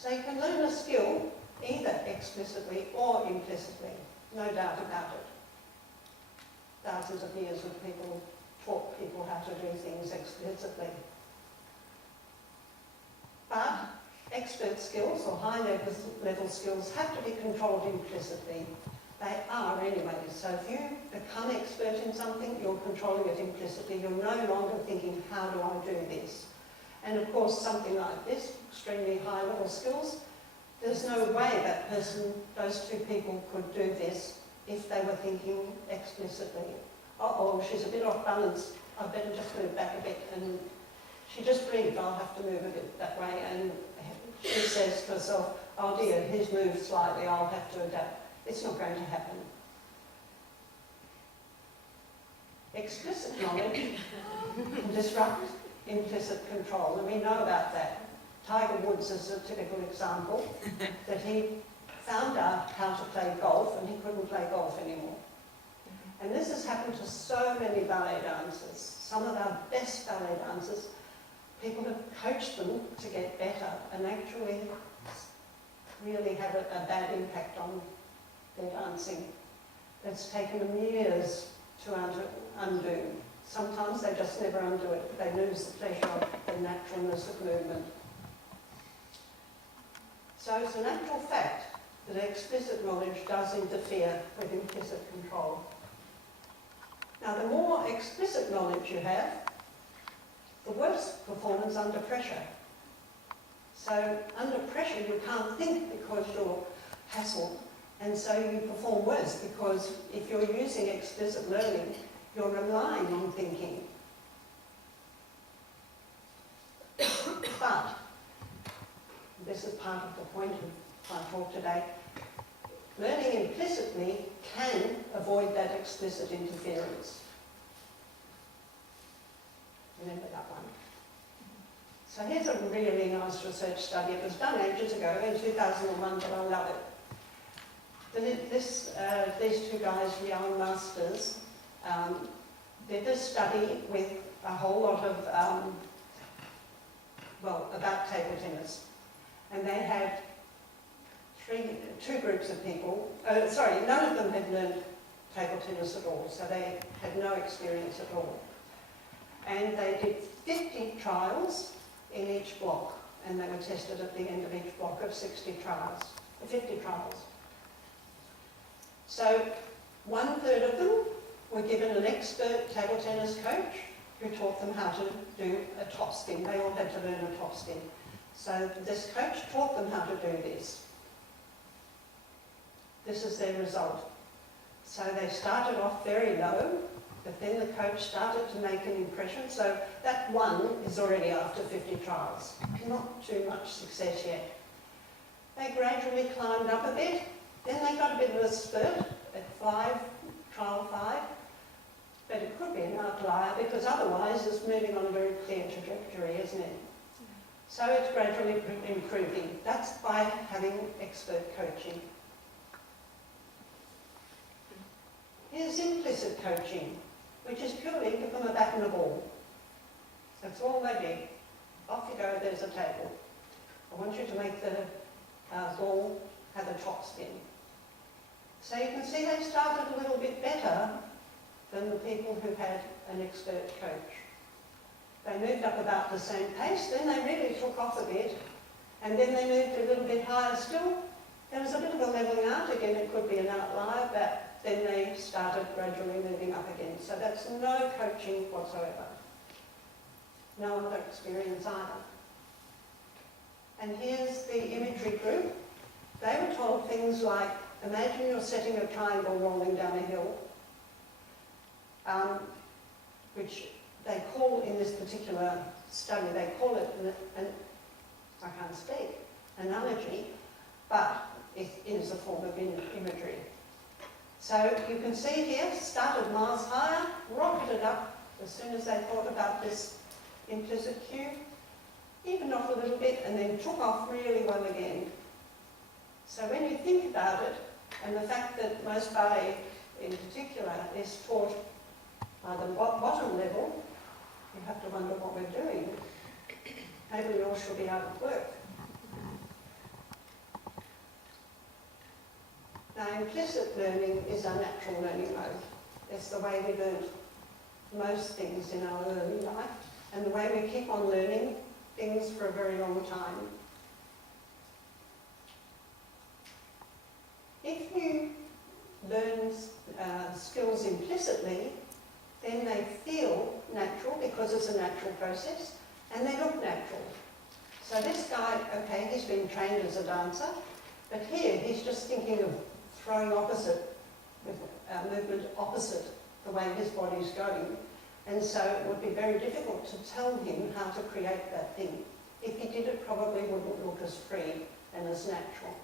So you can learn a skill either explicitly or implicitly, no doubt about it. Thousands of years of people taught people how to do things explicitly. But expert skills or high-level skills have to be controlled implicitly. They are anyway. So if you become expert in something, you're controlling it implicitly. You're no longer thinking, how do I do this? And of course, something like this, extremely high-level skills, there's no way that person, those two people could do this if they were thinking explicitly. Uh-oh, she's a bit off balance. I better just move back a bit. And she just breathed, I'll have to move a bit that way. And she says to herself, oh dear, he's moved slightly, I'll have to adapt. It's not going to happen. Explicit knowledge can disrupt implicit control, and we know about that. Tiger Woods is a typical example, that he found out how to play golf and he couldn't play golf anymore. And this has happened to so many ballet dancers. Some of our best ballet dancers, people have coached them to get better and actually really had a bad impact on their dancing. It's taken them years to undo. Sometimes they just never undo it. They lose the pleasure of the naturalness of movement. So it's a natural fact that explicit knowledge does interfere with implicit control. Now, the more explicit knowledge you have, the worse performance under pressure. So under pressure you can't think because you're hassled, and so you perform worse because if you're using explicit learning, you're relying on thinking. But, this is part of the point of my talk today, learning implicitly can avoid that explicit interference. Remember that one. So here's a really nice research study. It was done ages ago, in 2001, but I love it. These two guys, young masters, did this study with a whole lot of, about table tennis. And they had two groups of people. None of them had learned table tennis at all, so they had no experience at all. And they did 50 trials in each block, and they were tested at the end of each block of 50 trials. So 1/3 of them were given an expert table tennis coach who taught them how to do a top spin. They all had to learn a top spin. So this coach taught them how to do this. This is their result. So they started off very low, but then the coach started to make an impression. So that one is already after 50 trials. Not too much success yet. They gradually climbed up a bit. Then they got a bit of a spurt at trial 5. But it could be an outlier because otherwise it's moving on a very clear trajectory, isn't it? So it's gradually improving. That's by having expert coaching. Here's implicit coaching, which is purely give them a bat and a ball. That's all they do. Off you go, there's a table. I want you to make the ball have a top spin. So you can see they started a little bit better than the people who had an expert coach. They moved up about the same pace, then they really took off a bit, and then they moved a little bit higher still. There was a bit of a levelling out, again it could be an outlier, but then they started gradually moving up again. So that's no coaching whatsoever. No other experience either. And here's the imagery group. They were told things like, imagine you're setting a triangle rolling down a hill, which they call in this particular study, they call it I can't speak, analogy, but it is a form of imagery. So you can see here, started miles higher, rocketed up as soon as they thought about this implicit cue, evened off a little bit, and then took off really well again. So when you think about it, and the fact that most ballet in particular is taught by the bottom level, you have to wonder what we're doing. Maybe we all should be out of work. Now, implicit learning is our natural learning mode. It's the way we learn most things in our early life, and the way we keep on learning things for a very long time. If you learn skills implicitly, then they feel natural because it's a natural process, and they look natural. So this guy, okay, he's been trained as a dancer, but here he's just thinking of throwing opposite, with movement opposite the way his body's going. And so it would be very difficult to tell him how to create that thing. If he did, it probably wouldn't look as free and as natural.